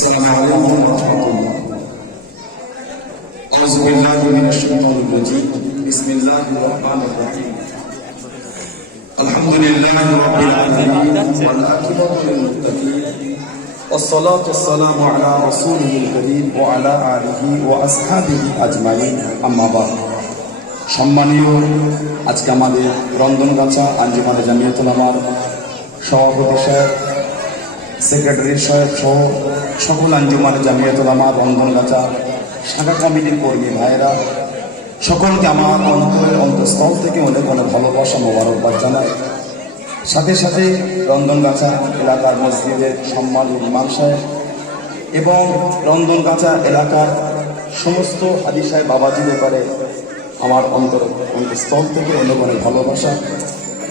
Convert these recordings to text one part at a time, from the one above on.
السلام عليكم ورحمة الله. أعوذ بالله من الشيطان الرجيم. بسم الله الرحمن الرحيم. الحمد لله رب العالمين والعاقبة للمتقين والصلاة والسلام على رسوله الكريم وعلى آله وأصحابه أجمعين. أما بعد. সম্মানীয় আজকে আমাদের রন্ধনগাছা আঞ্জুমানে জামিয়াত উলামার সভাপতি সাহেব, সেক্রেটারি সাহেব সহ সকল আঞ্জুমানে জামিয়াত উলামা রন্ধনগাছা শাখা কমিটির কর্মী ভাইয়েরা সকলকে আমার অন্তরের অন্তঃস্থল থেকে অনেক অনেক ভালোবাসা মোবারকবাদ জানাই। সাথে সাথে রন্ধনগাছা এলাকার মসজিদের সম্মানিত ইমাম সাহেব এবং রন্ধনগাছা এলাকার সমস্ত হাজি সাহেব বাবাজি ব্যাপারে আমার অন্তঃস্থল থেকে অনেক অনেক ভালোবাসা।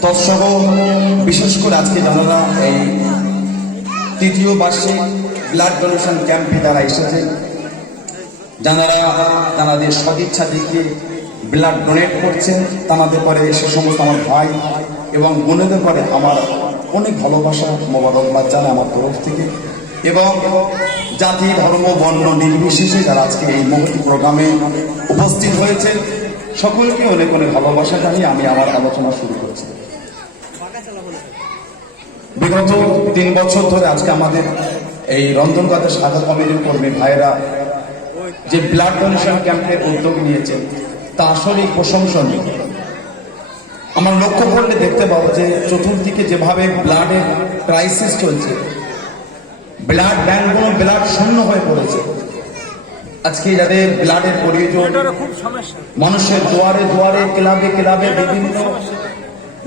তৎসহ বিশেষ করে আজকে যারা এই তৃতীয় বার্ষিক ব্লাড ডোনেশন ক্যাম্পে তারা এসেছে, যারা তাদের সদিচ্ছা দেখিয়ে ব্লাড ডোনেট করছেন, তাদের পরে সে সমস্ত আমার ভাই এবং বোনেদের পরে আমার অনেক ভালোবাসা মোবারকবাদ জানাই আমার তরফ থেকে। এবং জাতি ধর্ম বর্ণ নির্বিশেষে যারা আজকে এই মহতি প্রোগ্রামে উপস্থিত হয়েছে সকলকে অনেক অনেক ভালোবাসা জানিয়ে আমি আমার আলোচনা শুরু করছি। বিগত 3 বছর ধরে আজকে আমাদের এই রন্ধনগাছা শাখা কমিটির কর্মী ভাইয়েরা যে ব্লাড ডোনেশন ক্যাম্পের উদ্যোগ নিয়েছেন তা আসলেই প্রশংসনীয়। আমরা লক্ষ্য করলে দেখতে পাবো যে চতুর্দিকে যেভাবে ব্লাডের ক্রাইসিস চলছে, ব্লাড ব্যাংকগুলো ব্লাড শূন্য হয়ে পড়েছে। আজকে যাদের ব্লাডের প্রয়োজন মানুষের দুয়ারে দুয়ারে ক্লাবে ক্লাবে বিভিন্ন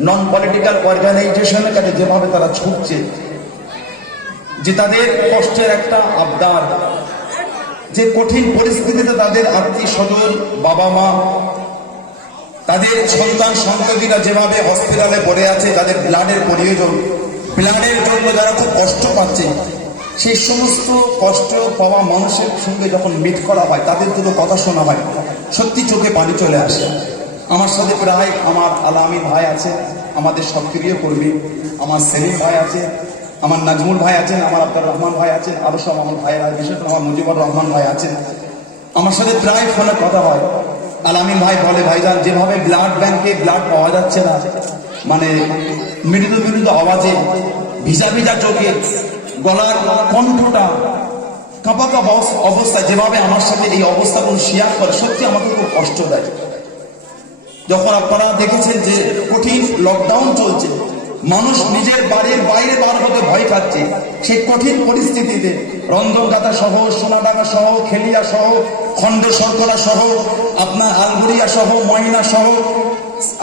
নন পলিটিক্যাল অর্গানাইজেশনের কাছে যেভাবে তারা ছুটছে, যে তাদের কষ্টের একটা আবদার, যে কঠিন পরিস্থিতিতে তাদের আত্মীয় স্বজন বাবা মা তাদের সন্তান সন্ততিরা যেভাবে হসপিটালে পড়ে আছে, তাদের ব্লাডের প্রয়োজন, ব্লাডের জন্য যারা খুব কষ্ট পাচ্ছে, সেই সমস্ত কষ্ট পাওয়া মানুষের সঙ্গে যখন মিট করা হয়, তাদের দুটো কথা শোনা হয়, সত্যি চোখে পানি চলে আসে। আমার সাথে প্রায় আমার আলামিন ভাই আছে, আমাদের সক্রিয় কর্মী, আমার সেলিম ভাই আছে, আমার নাজমুল ভাই আছেন, আমার আব্দুর রহমান ভাই আছেন, আরো সব আমার ভাইয়েরা, বিশেষ করে আমার মুজিবুর রহমান ভাই আছেন। আমার সাথে প্রায় ফোনে কথা হয়। আলামিন ভাই বলে, ভাইজান যেভাবে ব্লাড ব্যাংকে ব্লাড পাওয়া যাচ্ছে না, মানে মৃদু মৃদু আওয়াজে ভিজা ভিজা চোখে গলার কণ্ঠটা কাঁপা কাঁপা অবস্থায় যেভাবে আমার সাথে এই অবস্থাগুলো শেয়ার করে, সত্যি আমাকে খুব কষ্ট দেয়। যখন আপনারা দেখেছেন যে কঠিন লকডাউন চলছে, মানুষ নিজের বাড়ির বাইরে বার হতে ভয় পাচ্ছে, সেই কঠিন পরিস্থিতিতে রন্ধনগাছা সহ, সোনাডাঙ্গা সহ, খেলিয়া সহ, খন্ডে শর্করা সহ, আপনার আলগুড়িয়া সহ, ময়না সহ,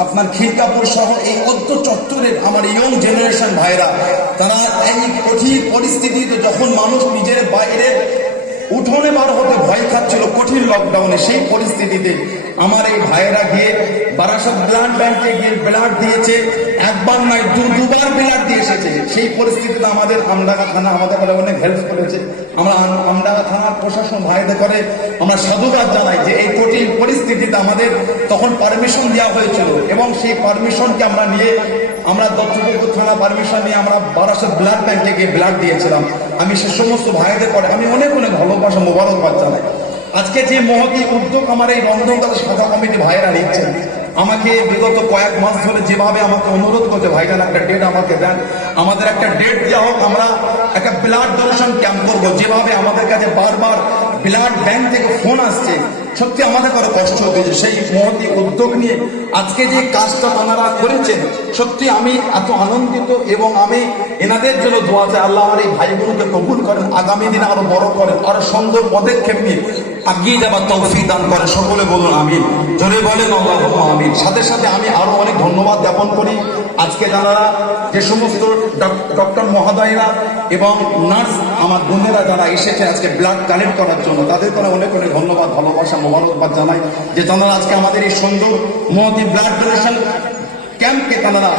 আপনার খিরকাপুর সহ এই অদ্য চত্বরের আমার ইয়ং জেনারেশন ভাইরা, তারা এই কঠিন পরিস্থিতিতে যখন মানুষ নিজের বাইরে উঠোনে বার হতে ভয় খাচ্ছিল কঠিন লকডাউনে, সেই পরিস্থিতিতে আমার এই ভাইয়েরা গিয়ে বারাসাত ব্লাড ব্যাংকে গিয়ে ব্লাড দিয়েছে। একবার নয়, দুবার ব্লাড দিয়ে এসেছে। সেই পরিস্থিতিতে আমাদের আমডাঙ্গা থানা আমাদের অনেক হেল্প করেছে। আমরা আমডাঙ্গা থানার প্রশাসন ভাইদের করে আমরা সাধুবাদ জানাই যে এই কঠিন পরিস্থিতিতে আমাদের তখন পারমিশন দেওয়া হয়েছিল, এবং সেই পারমিশনকে আমরা নিয়ে আমরা দত্তপুকুর থানা পারমিশন নিয়ে আমরা বারাসাত ব্লাড ব্যাংকে গিয়ে ব্লাড দিয়েছিলাম। আমি সে সমস্ত ভাইদের করে আমি অনেক অনেক ভালোবাসা মোবারকবাদ জানাই। আজকে যে মহতি উদ্যোগ আমার এই রন্ধনগাছা শাখা কমিটি ভাইয়েরা নিচ্ছেন, আমাকে বিগত কয়েক মাস ধরে যেভাবে আমাকে অনুরোধ করছে, ভাইজান একটা ডেট আমাকে দেন, আমাদের একটা ডেট দেওয়া হোক, আমরা একটা ব্লাড ডোনেশন ক্যাম্প করবো। যেভাবে আমাদের কাছে বারবার ব্লাড ব্যাংক থেকে ফোন আসছে, সত্যি আমাদের করে কষ্ট হয়েছে। সেই মহতি উদ্যোগ নিয়ে আজকে যে কাজটা তারা করেছেন, সত্যি আমি এত আনন্দিত, এবং আমি এনাদের জন্য দোয়া চাই আল্লাহ আমার এই ভাইগুলোকে কবুল করেন, আগামী দিনে আরো বড় করেন, আরো সুন্দর পদক্ষেপ নিয়ে এগিয়ে যাবার তৌফিক দান করে। সকলে বলুন আমিন, জোরে বলেন আল্লাহুম্মা আমিন। সাথে সাথে আমি আরো অনেক ধন্যবাদ জ্ঞাপন করি আজকে যারা যে সমস্ত ডক্টর মহোদয়রা এবং নার্স আমার বোনেরা যারা এসেছে আজকে ব্লাড কালেক্ট করার জন্য, তাদের করে অনেক অনেক ধন্যবাদ ভালোবাসা মোবারকবাদ জানাই যে তারা আজকে আমাদের এই সুন্দর মহতি ব্লাড ডোনেশন ক্যাম্পকে তারা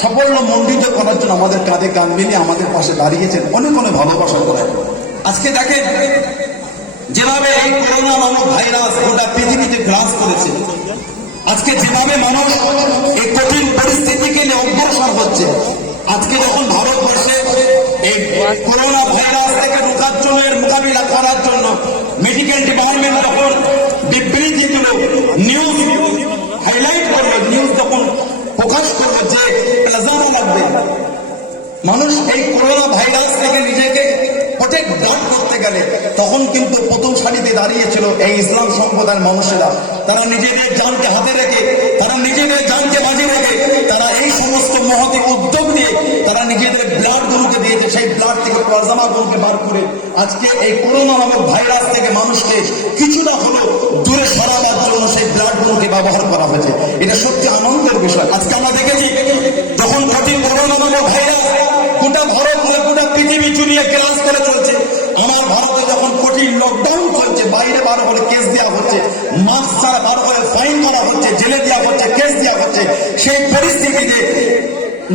সাফল্য মণ্ডিত করার জন্য আমাদের কাঁধে কাঁধ মিলিয়ে আমাদের পাশে দাঁড়িয়েছেন। অনেক অনেক ভালোবাসা করে আজকে দেখেন যেভাবে এই করোনা নামক ভাইরাস গোটা পৃথিবীতে গ্রাস করেছে, আজকে যেভাবে মানুষ এই কঠিন পরিস্থিতিকে নিয়ে অগ্রসর হচ্ছে, আজকে যখন ভারতবর্ষে এই করোনা ভাইরাস থেকে রোখার জন্য, এর মোকাবিলা করার জন্য মেডিকেল ডিপার্টমেন্ট যখন বিবৃতি দিল, নিউজ হাইলাইট করলো, নিউজ যখন প্রকাশ করলো যে প্লাজমা লাগবে, মানুষ এই করোনা ভাইরাস থেকে নিজেকে প্রোটেক্ট গার্ড করতে গেলে তখন কিন্তু প্রথম সারিতে দাঁড়িয়েছিল এই ইসলাম সম্প্রদায়ের মানুষেরা। তারা নিজেদের জানকে হাতে রেখে, তারা নিজেদের জানকে বাজি রেখে, তারা এই সমস্ত মহতি উদ্যোগ নিয়ে তারা নিজেদের ব্লাড গুলোকে দিয়েছে, সেই ব্লাড থেকে প্লাজমা গুলোকে বার করে আজকে এই করোনা নামক ভাইরাস থেকে মানুষকে কিছুটা হলেও দূরে সরাবার জন্য সেই ব্লাড গুলোকে ব্যবহার করা হয়েছে। এটা সত্যি আনন্দের বিষয়। আজকে আমরা দেখেছি যখন কঠিন করোনা নামক ভাইরাস গোটা ভারত গোটা পৃথিবী জুড়িয়ে ক্লাস করে চলছে, আমার ভারতে যখন কঠিন লকডাউন চলছে, বাইরে বার হলে কেস দেওয়া হচ্ছে, মাস্ক ছাড়া বার হলে ফাইন করা হচ্ছে, জেলে দেওয়া হচ্ছে, কেস দেওয়া হচ্ছে, সেই পরিস্থিতিতে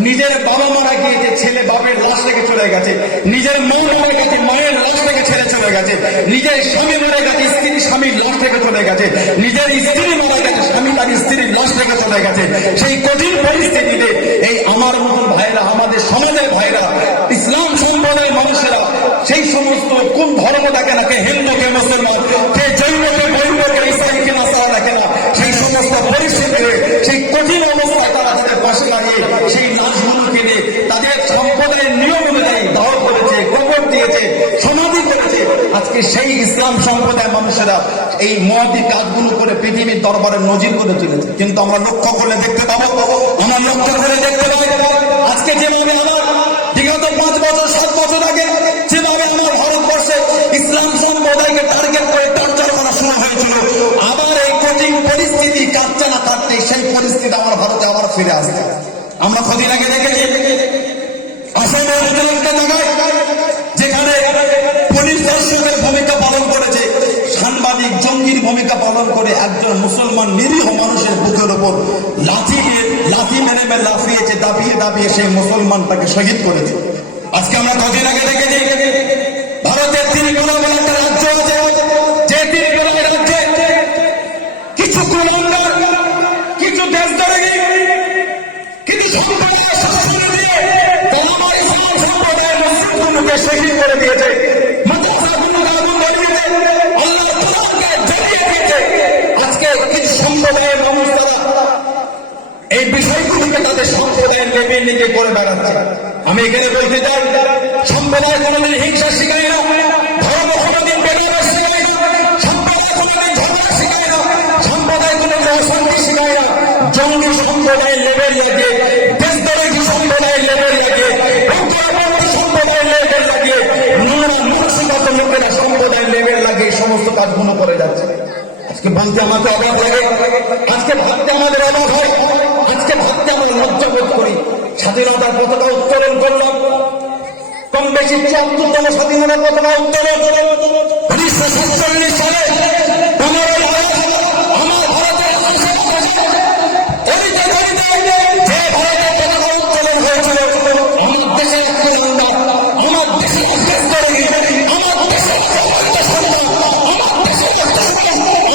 নিজের বাবা মারা গিয়েছে, ছেলে বাপের লাশ রেখে চলে গেছে, নিজের মা মারা গেছে, মায়ের লাশ রেখে ছেড়ে চলে গেছে, নিজের স্বামী মারা গেছে, স্ত্রী স্বামীর লাশ রেখে চলে গেছে, নিজের স্ত্রী মারা গেছে, স্বামী তার স্ত্রীর লাশ রেখে চলে গেছে। সেই কঠিন পরিস্থিতিতে এই আমার মতন ভাইরা, আমাদের সমাজের ভাইরা, ইসলাম সম্প্রদায়ের মানুষেরা, সেই সমস্ত কোন ধর্ম থাকে না, কে হিন্দু কে মুসলমান, কে জৈন কে বৈষ্ণব কে ইসলাম কে নাসারা থাকে না, সেই সমস্ত পরিস্থিতিতে সেই কঠিন অবস্থায় তারা তাদের পাশে দাঁড়িয়ে সেই লাশগুলোকে নিয়ে তাদের সম্প্রদায়ের নিয়ম অনুযায়ী দাহ করেছে, কবর দিয়েছে, সমাধি করেছে। আজকে সেই ইসলাম সম্প্রদায়ের মানুষেরা এই মহতি কাজগুলো করে পৃথিবীর দরবারে নজির করে চলেছে। কিন্তু আমরা লক্ষ্য করলে দেখতে পাবো, আমরা লক্ষ্য করে দেখতে পাবো আজকে যেভাবে আমার বিগত 5 বছর 7 বছর আগে যেভাবে আমার ভারতবর্ষে ইসলাম সম্প্রদায়কে টার্গেট করে টর্চার করা শুরু হয়েছিল, আবার এই কঠিন পরিস্থিতি কাটছে না কাটতে সেই পরিস্থিতি আমার ভারতে আবার ফিরে আসছে। আমরা কদিন আগে দেখেছি আসামের একটা জায়গায় যেখানে পুলিশ দর্শকের ভূমিকা পালন করেছে, সাংবাদিক জঙ্গির ভূমিকা পালন করে একজন মুসলমান নিরীহ মানুষের বুকের ওপর লাথি মেরে লাফিয়েছে, দাবিয়ে দাবিয়ে সেই মুসলমানটাকে শহীদ করেছে। আজকে আমরা কদিন আগে দেখেছি ভারতের ত্রিপুরা বলে একটা রাজ্য আছে, যে ত্রিপুরা রাজ্যে কিছু কুলাঙ্গার, কিছু দেশদ্রোহী, কিছু সম্প্রদায়ের শাসন দিয়ে সম্প্রদায়ের মুসলিমগুলোকে শহীদ করে দিয়েছে, মাদ্রাসাগুলোকে আগুন ধরিয়েছে, আল্লাহর কোরআনকে জ্বালিয়ে দিয়েছে। আজকে কিছু সম্প্রদায়ের মানুষ তারা এই বিষয়গুলোকে তাদের সম্প্রদায়ের লেভেল নিয়ে করে বেড়াচ্ছে। আমি এখানে বলতে চাই, সম্প্রদায় কোনোদিন হিংসা শিখায় না, ধর্ম কোনোদিন বেদাবেশ শিখায় না, সম্প্রদায় কোনোদিন ঝগড়া শিখায় না, সম্প্রদায় কোনোদিন অশান্তি শিখায় না। জঙ্গি সম্প্রদায়ের লেভেল লাগিয়ে, দেশদ্রোহী সম্প্রদায়ের লেভেল লাগিয়ে, উগ্রপন্থী সম্প্রদায়ের লেভেল লাগিয়ে, নোংরা মানসিকত লোকেরা সম্প্রদায়ের লেভেল লাগিয়ে সমস্ত কাজগুলো করে যাচ্ছে। আজকে বলতে আমাকে অবাক লাগে, আজকে ভাবতে আমাদের অবাক হয়, আজকে ভাবতে আমরা লজ্জা বোধ করি। স্বাধীনতার পতাকা উত্তোলন করলাম, কম বেশি ৭৪তম স্বাধীনতার পতাকা উত্তোলন ১৯৪৭ সালে আমার ভারতের যে ভারতের পতাকা উত্তোলন হয়েছিল, আমার দেশের আমার দেশের আমার দেশের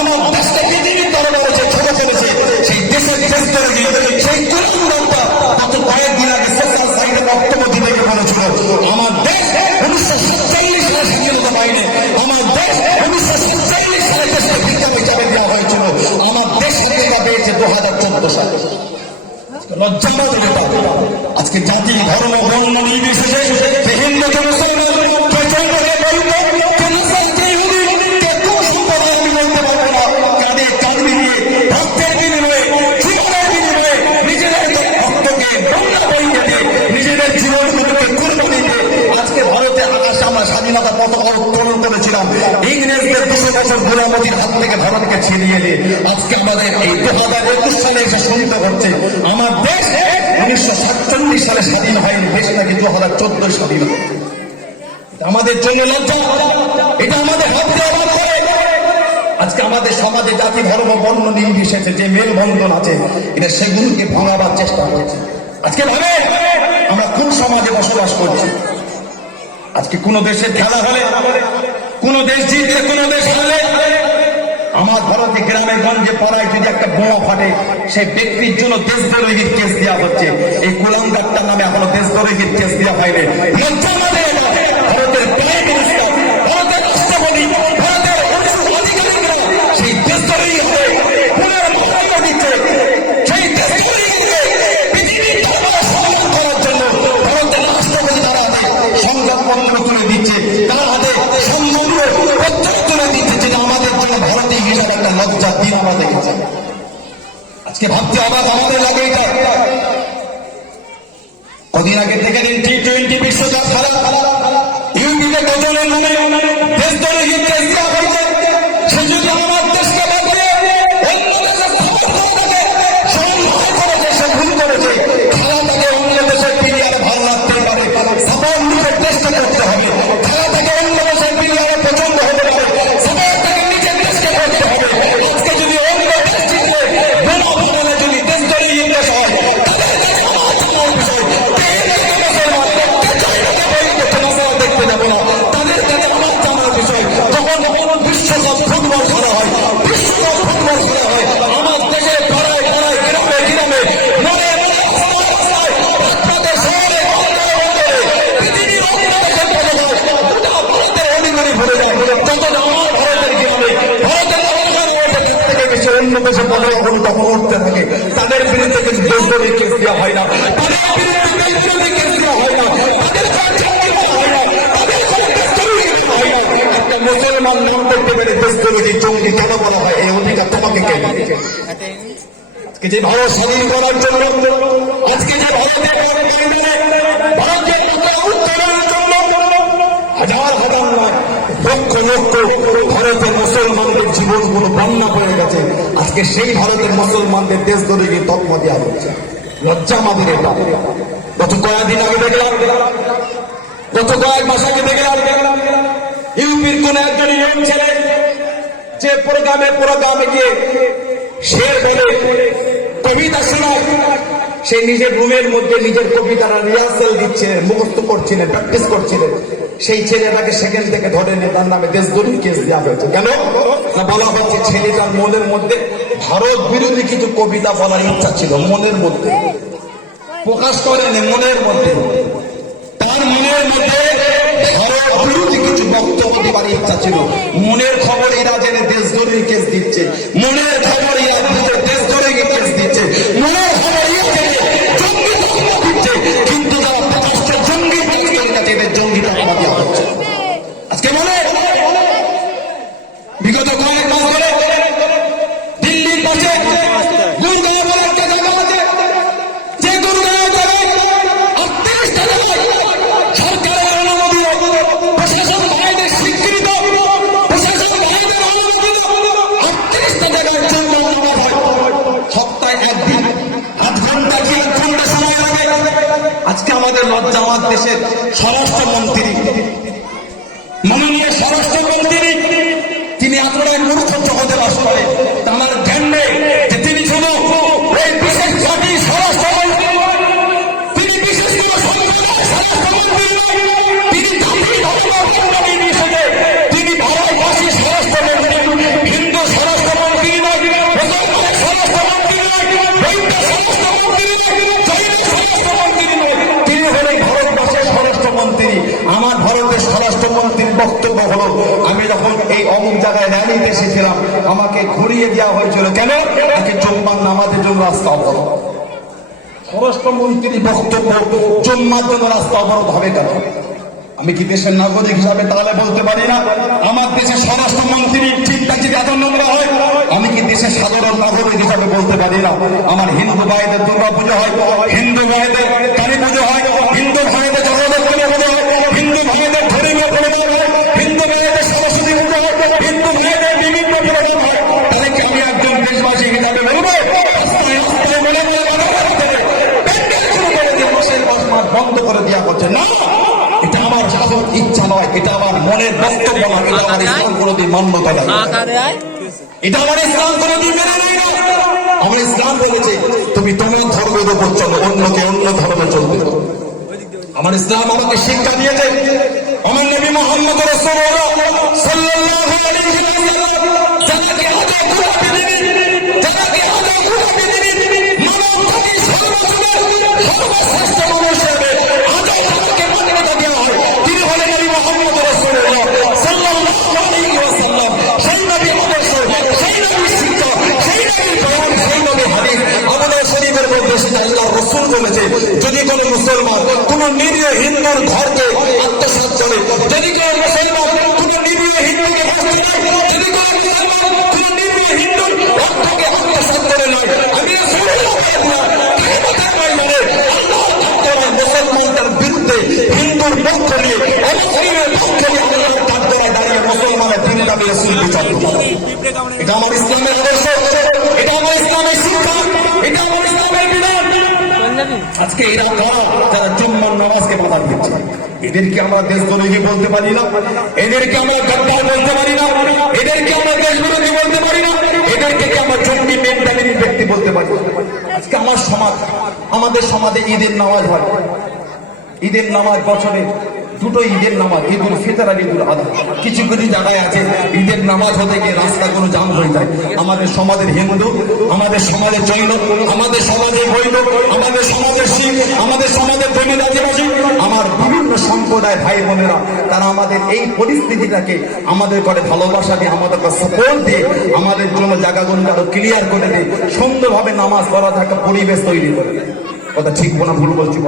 আমার দেশকে পৃথিবীর দরবারে যে ছোট করেছে, সেই দেশের সেই কুলাঙ্গারটা গত কয়েকদিন আগে সোশ্যাল সাইটে বক্তব্য দিতে বলেছিল, আমার দেশ ১৯৪৭ সালে স্বাধীনতা পায়নি, আমার দেশ ১৯৪৭ সালে দেশকে ভিক্ষা হিসাবে দেওয়া হয়েছিল, আমার দেশ স্বাধীনতা পেয়েছে ২০১৪ সালে। লজ্জাবোধ এটা। আজকে জাতি ধর্ম বর্ণ নির্বিশেষে হিন্দু কে মুসলমান, কে জৈন কে বৈষ্ণব, কে মুসলিম কে ইহুদি, কে কোন সম্প্রদায় আমি বলতে পারবো না, কাঁধে কাঁধ মিলিয়ে রক্তের বিনিময়ে, জীবনের বিনিময়ে নিজেদের রক্তকে বন্যা বইয়ে দিয়ে নিজেদের জীবনগুলোকে কুরবানি দিয়ে আজকে ভারতের আকাশে আমরা স্বাধীনতা পতাকা উত্তোলন করেছিলাম। ইংরেজদের ২০০ বছর গোলামতির হাত থেকে ভারতকে ছিনিয়ে দিয়ে আজকে আমাদের এই ২০২১ সালে এসে শুনতে হচ্ছে আমার দেশ ১৯৪৭ সালে স্বাধীন হয়নি, দেশ নাকি ২০১৪ স্বাধীন হচ্ছে। আমাদের জন্য লজ্জা, এটা আমাদের ভাবতে অবাক করে। আজকে আমাদের সমাজে জাতি ধর্ম বর্ণ নির্বিশেষে যে মেলবন্ধন আছে, এটা সেগুলোকে ভাঙাবার চেষ্টা হচ্ছে। আজকে ভাবে আমরা কোন সমাজে বসবাস করছি। আজকে কোন দেশের খেলা হলে, কোন দেশ জিতলে, কোন দেশ হারলে, আমার ভারতে গ্রামে গঞ্জে পাড়ায় যদি একটা বোমা ফাটে, সেই ব্যক্তির জন্য দেশদ্রোহীর কেস দেওয়া হচ্ছে। এই কুলাঙ্গারটার নামে এখনো দেশদ্রোহীর কেস দেওয়া হয়নি। লজ্জা আমাদের আজকে ভাবতে অবাক আমাদের লাগে এটা। কদিন আগে থেকে দিন টি-20 বিশ্বকাপ খেলা ইউপিতে কজনের নামে দেশ দলে গিয়ে কেস দেওয়া হয়েছে। সে যদি আমার দেশকে বাঁচিয়ে অন্য দেশের সে ভুল করেছে, খেলাটাকে অন্য দেশের প্লেয়ারে ভালো লাগতে পারে, সাপোর্ট নিজের দেশকে করতে হবে। খেলাটাকে অন্য দেশের প্লেয়ারে পছন্দ হতে পারে, সাপোর্টটাকে নিজের দেশকে করতে হবে। আজকে যদি অন্য দেশ জিতলে বোনা যদি দেশ দলে ইংরেজ হয়, তাদের কাছে আমার জানার বিষয় দেখতে যাবো না, তাদের কাছে আমার জানার বিষয়। যখন বিশ্বকাপ ফুটবল খেলা হয়, বিশ্বকাপ ফুটবল খেলা হয় আমার দেশে পাড়ায় পাড়ায় গ্রামে গ্রামে মনে মনে রাস্তায় রাস্তাতে শহরে পৃথিবীর অন্য দেশে চলে যায়, গোটা ভারতের অলিগলি ভরে যায়। যত আমার ভারতের গ্রামে ভারতের থেকে বেশি অন্য দেশে পড়ে যখন তখন উঠতে থাকে, তাদের বিরুদ্ধে কিছু দেশ দলে কেস দেওয়া হয় না, তাদের বিরুদ্ধে দেশ দলে কেস দেওয়া হয় না, তাদের একটা মুসলমান নাম করতে পেরে দেশ দলে জঙ্গি কেন বলা হয়? এই অধিকার তোমাকে কে দিয়েছে? আজকে যে ভারত স্বাধীন করার জন্য, আজকে যে ভারতের ভারতের উত্তরণের জন্য হাজার হাজার নয় লক্ষ লক্ষ ভারতের মুসলমানদের জীবনগুলো বন্যা হয়ে গেছে। আজকে সেই ভারতের মুসলমানদের দেশ দলে গিয়ে তকমা দেওয়া হচ্ছে। লজ্জা আমাদের এটা। গত কয়েকদিন আগে দেখলাম, গত কয়েক মাস আগে দেখলাম ইউপির কোন একজন ইয়ং ছেলে যে প্রোগ্রামে গিয়ে সে বলে কবিতা শোনায়, সে নিজের রুমের মধ্যে নিজের কবিতারা রিহার্সেল দিচ্ছিলেন, মুখস্থ করছিলেন, প্র্যাকটিস করছিলেন। সেই ছেলেটাকে সেখান থেকে ধরে নিয়ে তার নামে দেশদ্রোহী কেস দেওয়া হয়েছে। কেন না বলা হচ্ছে ছেলেটার মনের মধ্যে ভারত বিরোধী কিছু কবিতা বলার ইচ্ছা ছিল, মনের মধ্যে প্রকাশ করেনি, মনের মধ্যে তার মনের মধ্যে ভারত বিরোধী কিছু বক্তব্য দেওয়ার ইচ্ছা ছিল। মনের খবর এরা জেনে দেশদ্রোহী কেস দিচ্ছে, মনের খবর এরা বুঝে দেশদ্রোহী কেস দিচ্ছে, মনের খবর জঙ্গি তকমা দিচ্ছে। কিন্তু যারা প্রকাশ্যে জঙ্গি কাজ করে গেছে এদের জঙ্গি তকমা দেওয়া হচ্ছে। আজকে বলে বিগত কয়েক মাস ধরে দিল্লির পাশে গুরগাঁও বলে একটা জায়গা আছে, যে গুরগাঁও জায়গায় 38টা জায়গায় সরকারের অনুমতি, প্রশাসন ভাইদের স্বীকৃত, প্রশাসন ভাইদের অনুমোদিত 38টা জায়গায় জঙ্গল হয়। সপ্তাহে একদিন আধ ঘন্টা কি 1 ঘন্টা সময় লাগে। আজকে আমাদের লজ্জা, আমার দেশের স্বরাষ্ট্রমন্ত্রী, মাননীয় স্বরাষ্ট্রমন্ত্রী, তিনি এতটাই মূর্খ জগতে বাস করে, আমার জ্ঞান নেই যে তিনি শুধু ওই বিশেষ জাতির স্বরাষ্ট্রমন্ত্রী, তিনি বিশেষ কোনো সম্প্রদায়ের স্বরাষ্ট্রমন্ত্রী নয়, তিনি জাতির ধর্মকে নিষেধে, তিনি ভারতবাসী স্বরাষ্ট্রমন্ত্রী, হিন্দু স্বরাষ্ট্রমন্ত্রী নয়, মুসলমানের স্বরাষ্ট্রমন্ত্রী নয়, বৌদ্ধ স্বরাষ্ট্রমন্ত্রী নয়, জৈন স্বরাষ্ট্রমন্ত্রী নয়, তিনি হলেন ভারতবাসীর স্বরাষ্ট্রমন্ত্রী। আমার ভারতের স্বরাষ্ট্রমন্ত্রীর বক্তব্য হলো, আমি যখন এই অমুক জায়গায় র্যালিতে এসেছিলাম আমাকে ঘুরিয়ে দেওয়া হয়েছিল, কেন? তাকে জুম্মার নামাজের জন্য রাস্তা অবরোধ। স্বরাষ্ট্রমন্ত্রীর বক্তব্য জুম্মার জন্য রাস্তা অবরোধ হবে কেন? আমি কি দেশের নাগরিক হিসাবে তাহলে বলতে পারি না আমার দেশের স্বরাষ্ট্রমন্ত্রীর চিন্তা যদি এত নোংরা হয়? আমি কি দেশের সাধারণ নাগরিক হিসাবে বলতে পারি না আমার হিন্দু ভাইদের দুর্গা পুজো হয়, হিন্দু ভাইদের কালী পুজো হয়, হিন্দু ভাইদের জগন্নাথ পুজো হয়, হিন্দু ভাইদের ধর্মীয় প্রোগ্রাম হয়, হিন্দু ভাইদের সরস্বতী পুজো হয়, হিন্দু ভাইদের বিভিন্ন প্রোগ্রাম হয়? তাহলে কি আমি একজন দেশবাসী হিসাবে বলবো রাস্তায় রাস্তায় মনে মনে মনে করতে বন্ধ করে দেওয়া হচ্ছে? না, এটা আমার ইচ্ছা নয়, এটা আমার মনের বক্তব্য নয়, এটা আমার ইসলাম কোনোদিন মান্যতা দেয় না, এটা আমার ইসলাম কোনোদিন মেনে নেয় না। আমার ইসলাম বলেছে তুমি তোমার ধর্মের উপর চলো, অন্যকে অন্য ধর্মে চলবে। আমার ইসলাম আমাকে শিক্ষা দিয়েছে, আমার নবী মুহাম্মদ রাসূলুল্লাহ সাল্লাল্লাহু আলাইহি ওয়াসাল্লাম যাকে আদৌ গোলাপি দিন, যাকে আদৌ গোলাপি দিন, মানব জাতির সর্বশ্রেষ্ঠ মানুষ হিসেবে আদৌ তাকে মান্যতা দেওয়া হয়, তিনি হলেন নবী মুহাম্মদ রাসূলুল্লাহ সাল্লাল্লাহু আলাইহি ওয়াসাল্লাম। সেই নবী আদর্শ, সেই নবী শিক্ষা, সেই নবী বয়ান, সেই নবী হাদিস আমাদের শরীফের মধ্যে সেটা আল্লাহ রাসূল বলেছে, যদি কোনো মুসলমান কোন নিরীহ হিন্দুর ঘরকে আত্মসাৎ করে, যদি কোনো মুসলমান কোন নিরীহ হিন্দুকে যদি কোনো মুসলমান কোন নিরীহ হিন্দুর অর্থকে আত্মসাৎ করে নয়, আমি মুসলমানদের বিরুদ্ধে হিন্দুর পক্ষ নিয়ে অমুসলিমের পক্ষ নিয়ে দাঁড়িয়ে মুসলমানের দিন দাবি রাসূল বিচার করবে। এটা আমার ইসলামের আদর্শ, এটা আমার ইসলামের শিক্ষা, এটা আমার ইসলামের বিধান। আজকে এরা কারা যারা জুম্মার নামাজকে বাধা দিচ্ছে? এদেরকে আমরা দেশদ্রোহী বলতে পারি না, এদেরকে আমরা গদ্দার বলতে পারি না, এদেরকে আমরা দেশবিরোধী বলতে পারি না, এদেরকে আমরা জঙ্গি মেন্টালিটির ব্যক্তি বলতে পারি। আজকে আমার সমাজ, আমাদের সমাজে ঈদের নামাজ হয়। ঈদের নামাজ বছরে দুটো ঈদের নামাজ, ঈদ উল ফিতর আর ঈদ উল আযহা। কিছু কিছু জায়গায় আছে ঈদের নামাজ হতে গিয়ে রাস্তাগুলো জাম হয়ে যায়। আমাদের সমাজের হিন্দু, আমাদের সমাজের জৈন, আমাদের সমাজের বৈধ, আমাদের সমাজের শিখ, আমাদের সমাজের দলিত আদিবাসী, আমার বিভিন্ন সম্প্রদায় ভাই বোনেরা তারা আমাদের এই পরিস্থিতিটাকে আমাদের করে ভালোবাসা দিয়ে, আমাদেরকে সাপোর্ট দিয়ে, আমাদের জন্য জায়গাগুলো আরো ক্লিয়ার করে দিয়ে সুন্দরভাবে নামাজ পড়ার একটা পরিবেশ তৈরি করে। কথা ঠিক না ভুল বলছি?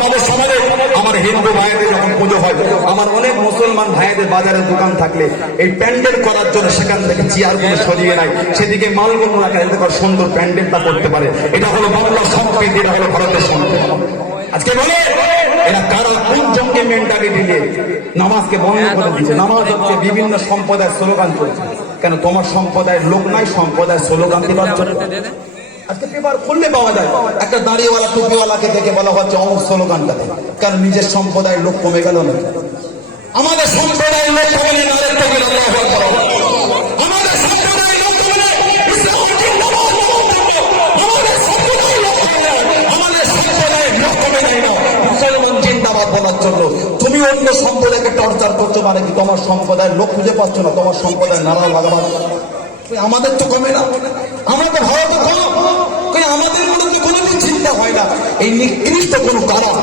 আমাদের সমাজে আমার হিন্দু ভাইদের যখন পুজো হয়, আমার অনেক মুসলমান ভাইদের বাজারে দোকান থাকলে এই প্যান্ডেল করার জন্য সেখান থেকে চেয়ার গুলো সরিয়ে নেয়, সেদিকে মালগুলো রাখা, যাতে করে সুন্দর প্যান্ডেলটা করতে পারে। এটা হলো বাংলার সংস্কৃতি, এটা হলো ভারতের সংস্কৃতি। আজকে বলে এরা কারা কোন জঙ্গি মেন্টালিটি নিয়ে নামাজকে বন্ধ করে দিচ্ছে? নামাজ হচ্ছে বিভিন্ন সম্প্রদায়ের স্লোগান চলছে। কেন তোমার সম্প্রদায়ের লোক নাই সম্প্রদায়ের স্লোগান দিবার জন্য? আজকে পেপার খুললে পাওয়া যায় একটা দাড়িওয়ালা টুপিওয়ালাকে দেখে বলা হচ্ছে অমুক স্লোগানটা দেয়। কারণ নিজের সম্প্রদায়ের লোক কমে গেল না। আমাদের সম্প্রদায়ের লোক কমে গেলে আমাদের সম্প্রদায়ের লোক কমে আমাদের সম্প্রদায়ের লোক কমে যায় না মুসলমান জিন্দাবাদ বলার জন্য। তুমি অন্য সম্প্রদায়কে টর্চার করছো, মানে কি তোমার সম্প্রদায়ের লোক খুঁজে পাচ্ছ না? তোমার সম্প্রদায়ের নারা লাগাবার আমাদের তো কমে না, আমরা তো ভারত কম, আমাদের মধ্যে কোনো চিন্তা হয় না। এই নিকৃষ্ট কোন কারণ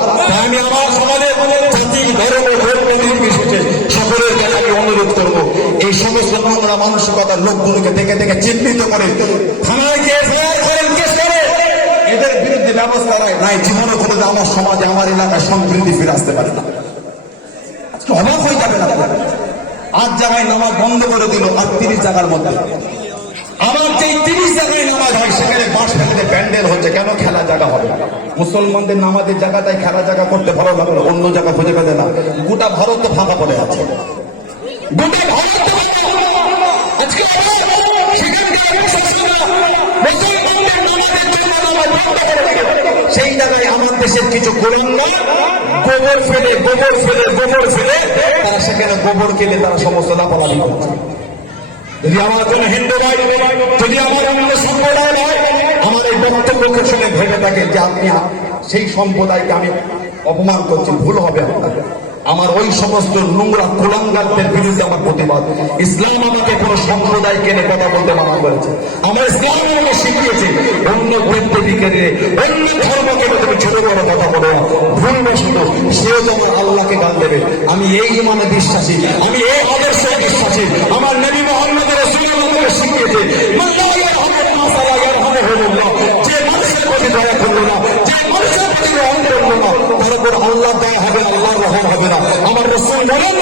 আমি আমার সমাজের জাতি ধর্ম নির্বিশেষে সকলের কাছে আমি অনুরোধ করবো, এই সমস্ত নোংরা মানসিকতার লোকগুলোকে দেখে দেখে চিহ্নিত করে থানায় কেস করেন, কেস করে এদের বিরুদ্ধে ব্যবস্থা নেয় নাই। জীবনে করে আমার সমাজে আমার এলাকায় সম্প্রীতি ফিরে আসতে পারে না। আজকে অবাক হয়ে যাবে না, 8 জায়গায় নামাজ বন্ধ করে দিল আর 30 জায়গার মধ্যে। আমার যে 30 জায়গায় নামাজ হয় সেখানে বাঁশ ফেলে প্যান্ডেল হচ্ছে। কেন? খেলা জায়গা হবে। মুসলমানদের নামাজের জায়গাটাই খেলা জায়গা করতে ভালো লাগলো, অন্য জায়গা খুঁজে পেতে না। গোটা ভারত তো ফাঁকা পড়ে আছে, গোটা ভারত আজকে সেই জায়গায় আমার দেশের কিছু গোলামরা গোবর ফেলে তারা সেখানে গোবর খেলে তারা সমস্ত লাফালাফি করছে। যদি আমার কোন হিন্দু ভাই, যদি আমার অন্য সম্প্রদায় ভাই আমার এই বক্তব্যকে শুনে ভেবে থাকেন যে আপনি সেই সম্প্রদায়কে আমি অপমান করছি, ভুল হবে আপনার। আমার ওই সমস্ত নোংরা কুলাঙ্গারদের বিরুদ্ধে আমার প্রতিবাদ। ইসলাম আমাকে কোন সম্প্রদায়কে নিয়ে কথা বলতে মানা করেছে। আমার ইসলাম আমাকে শিখিয়েছে অন্য দেবদেবীকে নিয়ে, অন্য ধর্মকে তুমি ছোট বড় কথা বলো না, ভুল বসত সেও যখন আল্লাহকে গাল দেবে। আমি এই ইমানে বিশ্বাসী, আমি এই আদর্শে বিশ্বাসী। আমার নবী মুহাম্মদ রাসূলুল্লাহ আমাকে শিখিয়েছে যে মানুষের প্রতি দয়া করলো না, যে মানুষের প্রতি রহম করলো না, তার উপর আল্লাহ দয়া হবে না, আল্লাহর রহম হবে না। আমার রাসূল বলেন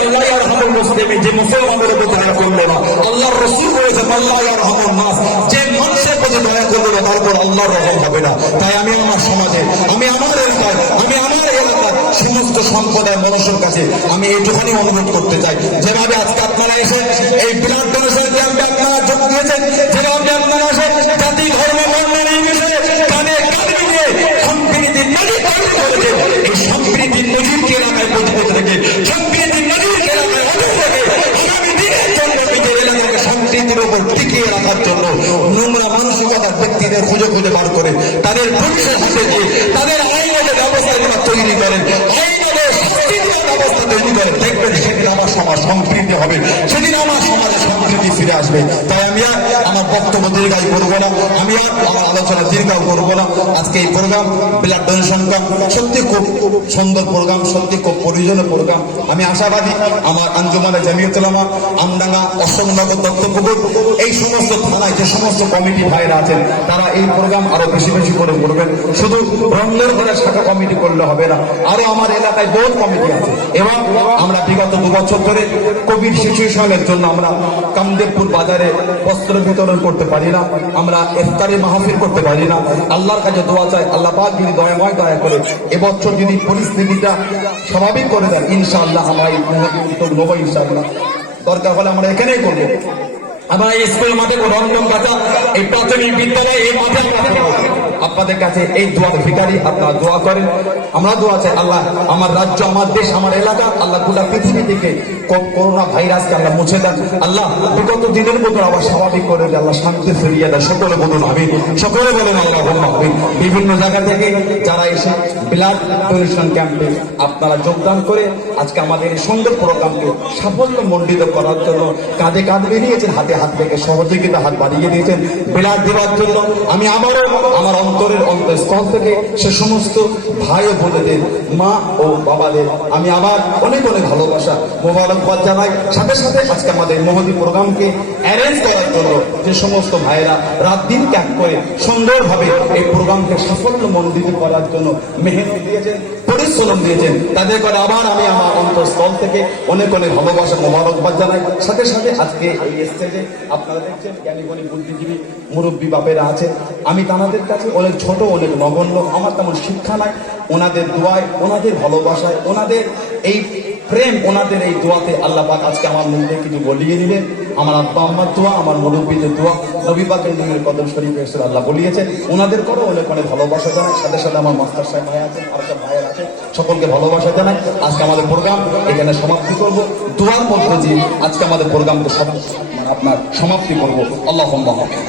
আল্লাহ ইয়ারহামুল মুসলিমিন, যে মুসলমানদের উপর দয়া করলো না। আল্লাহর রাসূল বলেছেন আল্লাহ ইয়ারহামুন নাস, যে মানুষের প্রতি দয়া করলো না তার উপর আল্লাহর রহম হবে না। তাই আমি আমার সমাজে, আমি আমার এলাকায়, আমি আমার এলাকার সমস্ত সম্প্রদায় মানুষের কাছে আমি এইটুখানি অনুরোধ করতে চাই, যেভাবে আজকে আপনারা এসে এই ব্লাড ডোনেশন ক্যাম্পে আপনারা যোগ দিয়েছেন, যেভাবে আপনারা এসে জাতি ধর্ম বর্ণ নির্বিশেষে কানে কান মিলিয়ে সম্প্রীতির নজির তৈরি করেছেন। এই সম্প্রীতির নজিরকে এলাকায় মজবুত রেখে, সম্প্রীতির নজিরকে এলাকায় অটুট রেখে আগামী দিনের জন্য নিজের এলাকাকে সম্প্রীতির উপর টিকিয়ে রাখার জন্য নোংরা মানসিকতার ব্যক্তিদের খুঁজে খুঁজে বার করে তাদের পুলিশের হাতে দিয়ে তাদের আইনগত ব্যবস্থা তৈরি করেন, আইনগত শাস্তি দেওয়ার ব্যবস্থা তৈরি করেন। দেখবেন সেদিন আমার সমাজ সম্প্রীতি হবে, সেদিন আমার সমাজে সম্প্রীতি ফিরে আসবে। তাই আমি আর আমার বক্তব্য দীর্ঘায়ু করবো না, আমি আর আমার আলোচনা দীর্ঘায়ু করবো না। সত্যি খুব সুন্দর প্রোগ্রাম, সত্যি খুব প্রয়োজনীয় প্রোগ্রাম। আমি আশাবাদী আমার আঞ্জুমানে জামিয়াতুল উলামা আমডাঙ্গা, অশোকনগর, দত্তপুকুর এই সমস্ত থানায় যে সমস্ত কমিটি ভাইরা আছেন তারা এই প্রোগ্রাম আরো বেশি বেশি করে করবেন। শুধু রমজান করে শাখা কমিটি করলে হবে না, আরো আমার এলাকায় বহুত কমিটি আছে। এবং আমরা বিগত 2 বছর ধরে কোভিড সিচুয়েশনের জন্য আমরা কামদেবপুর বাজারে বস্ত্র বিতরণ করতে পারি না, আমরা ইফতারি মাহফিল করতে পারি না। আল্লাহর কাছে দোয়া চাই, আল্লাহ পাক যদি দয়াময় দয়া করে এবছর যদি পরিস্থিতিটা স্বাভাবিক করে দেন, ইনশাআল্লাহ আমরা এই উদ্যোগ নেবো। ইনশাআল্লাহ দরকার হলে আমরা এখানেই করবো। আমরা এই স্কুল মাঠে রমজান বাজার এই প্রাথমিক বিদ্যালয় এই মাঠে আপনাদের কাছে এই দোয়া ভিখারি, আপনারা দোয়া করেন, আমরা দোয়া চাই আল্লাহ আমার রাজ্য, আমার দেশ, আমার এলাকা, আল্লাহ গোটা পৃথিবী থেকে করোনা ভাইরাসকে আল্লাহ মুছে দেন। আল্লাহ বিগত দিনের মতো আবার স্বাভাবিক করে দেন, আল্লাহ শান্তি ফিরিয়ে দেন। সকলে বলুন আমিন, সকলে বলুন আল্লাহ আমিন। বিভিন্ন জায়গা থেকে যারা এসে ব্লাড ডোনেশন ক্যাম্পে আপনারা যোগদান করে আজকে আমাদের এই সুন্দর প্রোগ্রামকে সাফল্য মণ্ডিত করার জন্য কাঁধে কাঁধ বেরিয়েছেন, হাতে হাত থেকে সহযোগিতা হাত বাড়িয়ে দিয়েছেন ব্লাড দেওয়ার জন্য। আমি আবারও আমার অন্তরের অন্তঃস্থল থেকে সে সমস্ত ভাই ও বোনেদের, মা ও বাবাদের আমি আবার অনেক অনেক ভালোবাসা মোবারকবাদ জানাই। সাথে সাথে আজকে আমাদের মহতী প্রোগ্রামকে অ্যারেঞ্জ করার জন্য যে সমস্ত ভাইরা রাত দিন ত্যাগ করে সুন্দরভাবে এই প্রোগ্রামকে সাফল্য মণ্ডিত করার জন্য মেহনত দিয়েছেন, পরিশ্রম দিয়েছেন, তাদের করে আবার আমি আমার অন্তঃস্থল থেকে অনেক অনেক ভালোবাসা মোবারকবাদ জানাই। সাথে সাথে আজকে এই স্টেজে আপনারা দেখছেন জ্ঞানীগুণী বুদ্ধিজীবী মুরব্বী বাপেরা আছে, আমি তাদের কাছে অনেক ছোট, অনেক নগণ্য, আমার তেমন শিক্ষা নাই। ওনাদের দোয়ায়, ওনাদের ভালোবাসায়, ওনাদের এই প্রেম, ওনাদের এই দোয়াতে আল্লাহ পাক আজকে আমার মধ্যে কিছু বলিয়ে দিলেন। আমার আব্বা আম্মার দোয়া, আমার মুরব্বীদের দোয়া, নবী পাকের দিনের কদম শরীফে এসে আল্লাহ বলিয়েছে, ওনাদের করো অনেক অনেক ভালোবাসা জানাই। সাথে সাথে আমার মাস্টার সাহেব ভাই আছেন, আর সব ভাইয়ের আছে, সকলকে ভালোবাসা জানাই। আজকে আমাদের প্রোগ্রাম এখানে সমাপ্তি করব, দোয়ার মধ্য দিয়ে আজকে আমাদের প্রোগ্রামকে আপনার সমাপ্তি করবো। আল্লাহুম্মা আমিন।